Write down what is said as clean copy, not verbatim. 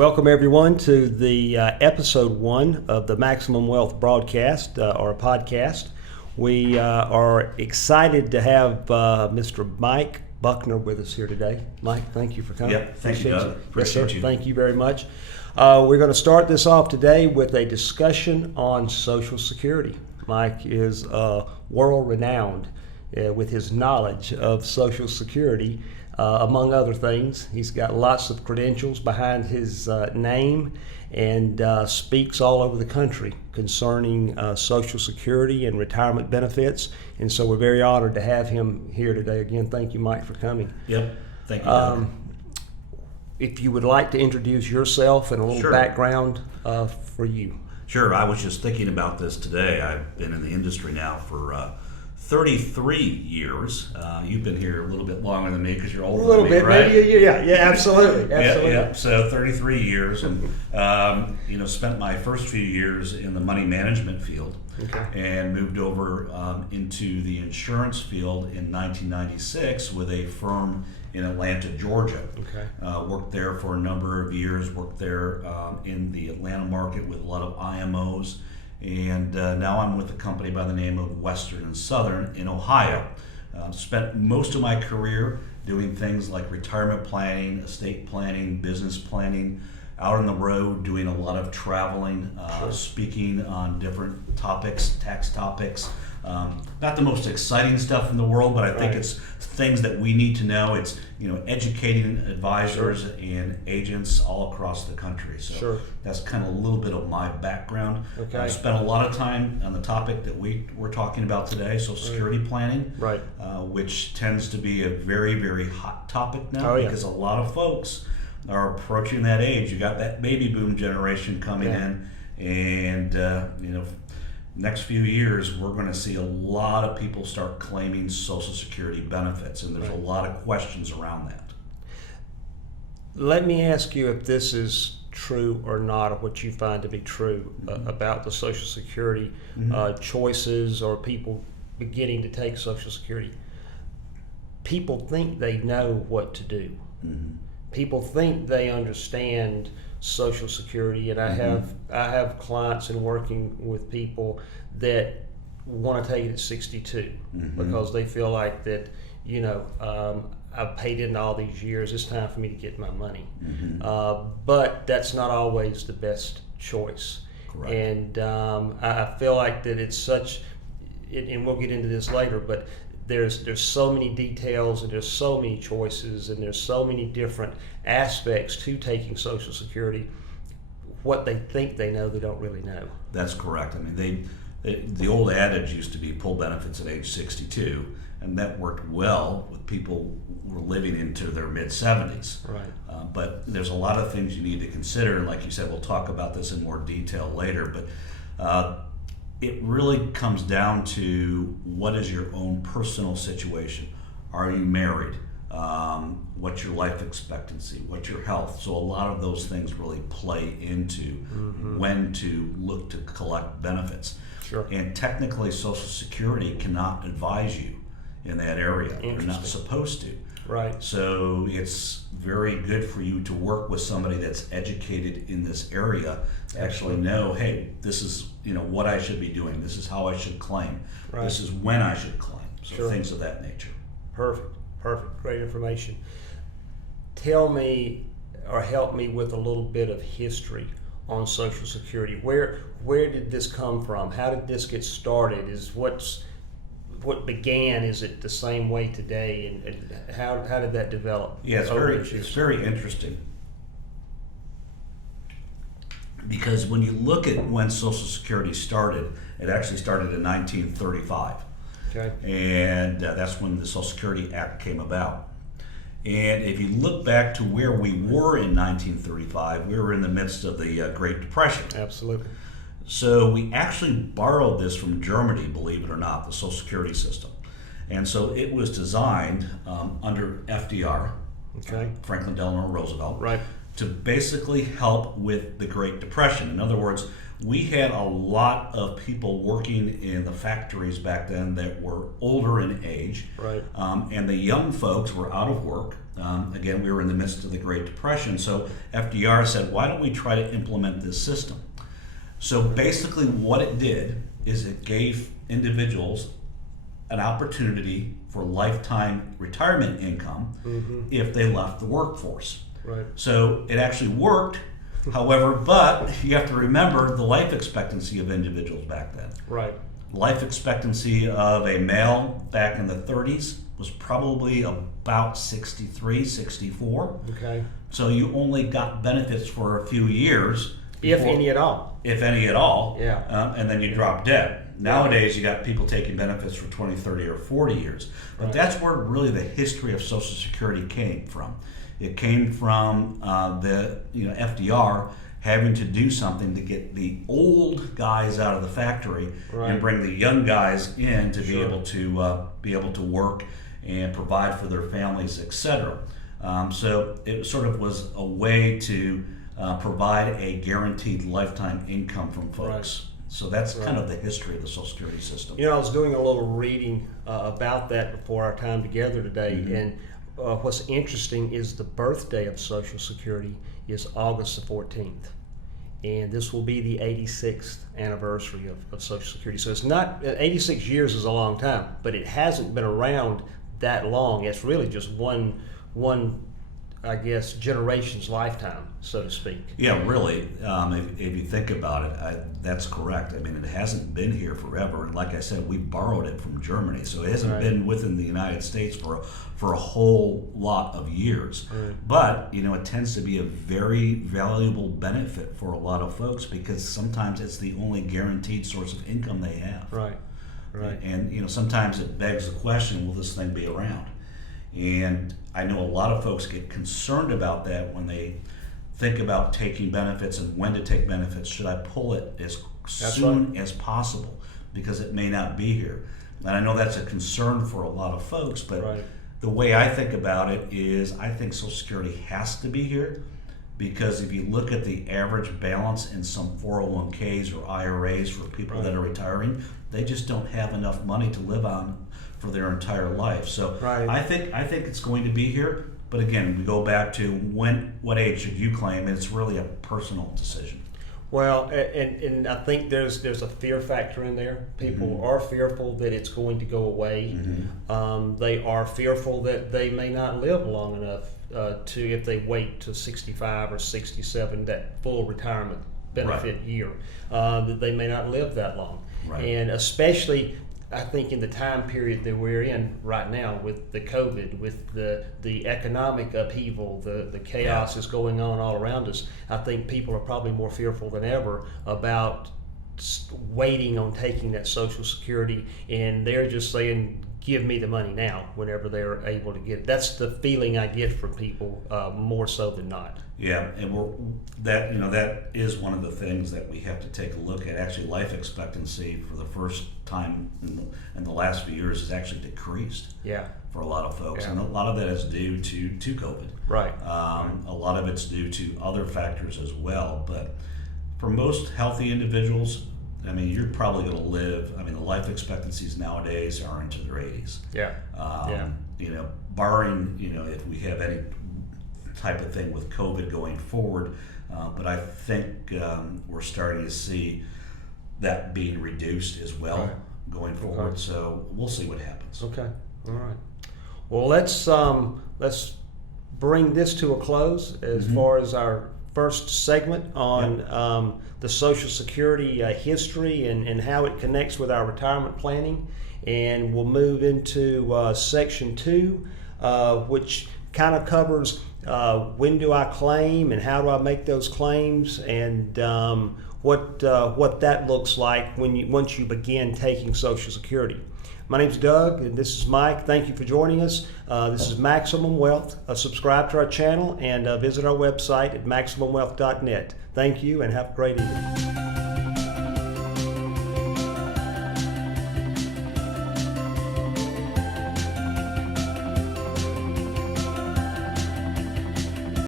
Welcome everyone to the episode 1 of the Maximum Wealth broadcast or podcast. We are excited to have Mr. Mike Buckner with us here today. Mike, thank you for coming. Yep, thank you, Doug. Appreciate you. Thank you very much. We're going to start this off today with a discussion on Social Security. Mike is world-renowned with his knowledge of Social Security. Among other things, he's got lots of credentials behind his name and speaks all over the country concerning Social Security and retirement benefits. And so we're very honored to have him here today. Again, thank you, Mike, for coming. Yep, thank you, Doug. If you would like to introduce yourself and a little background for you. Sure, I was just thinking about this today. I've been in the industry now for 33 years. You've been here a little bit longer than me because you're older than me, right? Maybe, yeah, absolutely. Yeah. So 33 years, and spent my first few years in the money management field, and moved over into the insurance field in 1996 with a firm in Atlanta, Georgia. Worked there for a number of years. Worked there in the Atlanta market with a lot of IMOs. And now I'm with a company by the name of Western and Southern in Ohio. Spent most of my career doing things like retirement planning, estate planning, business planning, out on the road, doing a lot of traveling, speaking on different topics, tax topics. Not the most exciting stuff in the world, but I think it's things that we need to know. It's educating advisors and agents all across the country. So that's kind of a little bit of my background. I spent a lot of time on the topic that we're talking about today, Social Security planning, which tends to be a very, very hot topic now because a lot of folks are approaching that age. You got that baby boom generation coming in, and next few years, we're going to see a lot of people start claiming Social Security benefits, and there's a lot of questions around that. Let me ask you if this is true or not, or what you find to be true about the Social Security choices or people beginning to take Social Security. People think they know what to do. People think they understand Social Security, and I have clients and working with people that want to take it at 62 because they feel like that I've paid in all these years, it's time for me to get my money. But that's not always the best choice. And I feel like that it's such, and we'll get into this later, but there's so many details and there's so many choices and there's so many different aspects to taking Social Security. What they think they know, they don't really know. That's correct. I mean, the old adage used to be pull benefits at age 62, and that worked well with people who were living into their mid-70s. But there's a lot of things you need to consider, and like you said, we'll talk about this in more detail later, but it really comes down to what is your own personal situation. Are you married? What's your life expectancy? What's your health? So a lot of those things really play into when to look to collect benefits. And technically, Social Security cannot advise you in that area. They're not supposed to. So it's very good for you to work with somebody that's educated in this area to actually know, hey, this is what I should be doing. This is how I should claim. This is when I should claim. So things of that nature. Perfect. Great information. Tell me or help me with a little bit of history on Social Security. Where did this come from? How did this get started? What began? Is it the same way today? And how did that develop? Yeah, it's very interesting. Because when you look at when Social Security started, it actually started in 1935. And that's when the Social Security Act came about. And if you look back to where we were in 1935, we were in the midst of the Great Depression. So we actually borrowed this from Germany, believe it or not, the Social Security system. And so it was designed under FDR, Franklin Delano Roosevelt, to basically help with the Great Depression. In other words, we had a lot of people working in the factories back then that were older in age. Right. And the young folks were out of work. Again, we were in the midst of the Great Depression. So FDR said, why don't we try to implement this system? So basically what it did is it gave individuals an opportunity for lifetime retirement income if they left the workforce. Right. So it actually worked. However, but you have to remember the life expectancy of individuals back then. Right. Life expectancy of a male back in the 30s was probably about 63, 64. Okay. So you only got benefits for a few years. If any at all. If any at all. Yeah. And then you drop dead. Nowadays, you got people taking benefits for 20, 30, or 40 years. But Right. that's where really the history of Social Security came from. It came from FDR having to do something to get the old guys out of the factory Right. and bring the young guys in to Sure. be able to work and provide for their families, etc. So it sort of was a way to provide a guaranteed lifetime income from folks. So that's kind of the history of the Social Security system. You know, I was doing a little reading about that before our time together today, and what's interesting is the birthday of Social Security is August the 14th. And this will be the 86th anniversary of Social Security. So it's not, 86 years is a long time, but it hasn't been around that long. It's really just one I guess, generation's lifetime, so to speak. Yeah, really. If you think about it, that's correct. I mean, it hasn't been here forever. And like I said, we borrowed it from Germany. So it hasn't been within the United States for a whole lot of years. Right. But, it tends to be a very valuable benefit for a lot of folks because sometimes it's the only guaranteed source of income they have. Right, right. And, sometimes it begs the question, will this thing be around? And I know a lot of folks get concerned about that when they think about taking benefits and when to take benefits. Should I pull it as soon as possible because it may not be here? And I know that's a concern for a lot of folks, but the way I think about it is I think Social Security has to be here because if you look at the average balance in some 401ks or IRAs for people that are retiring, they just don't have enough money to live on for their entire life. So I think it's going to be here, but again, we go back to what age should you claim, and it's really a personal decision. Well, and I think there's a fear factor in there. People are fearful that it's going to go away. They are fearful that they may not live long enough if they wait to 65 or 67, that full retirement benefit year, that they may not live that long. And especially, I think in the time period that we're in right now with the COVID, with the economic upheaval, the chaos is going on all around us, I think people are probably more fearful than ever about waiting on taking that Social Security, and they're just saying, give me the money now whenever they're able to get it. That's the feeling I get from people more so than not. Yeah, and that is one of the things that we have to take a look at. Actually, life expectancy for the first time in the last few years has actually decreased. Yeah. For a lot of folks, and a lot of that is due to COVID. Right. A lot of it's due to other factors as well. But for most healthy individuals, I mean, you're probably going to live. I mean, the life expectancies nowadays are into their 80s. Yeah. Barring if we have any type of thing with COVID going forward, but I think we're starting to see that being reduced as well going forward. So we'll see what happens. Okay. All right. Well, let's bring this to a close as far as our first segment on the Social Security history and how it connects with our retirement planning. And we'll move into section 2, which kind of covers when do I claim and how do I make those claims, and what that looks like once you begin taking Social Security. My name's Doug, and this is Mike. Thank you for joining us. This is Maximum Wealth. Subscribe to our channel and visit our website at MaximumWealth.net. Thank you, and have a great evening.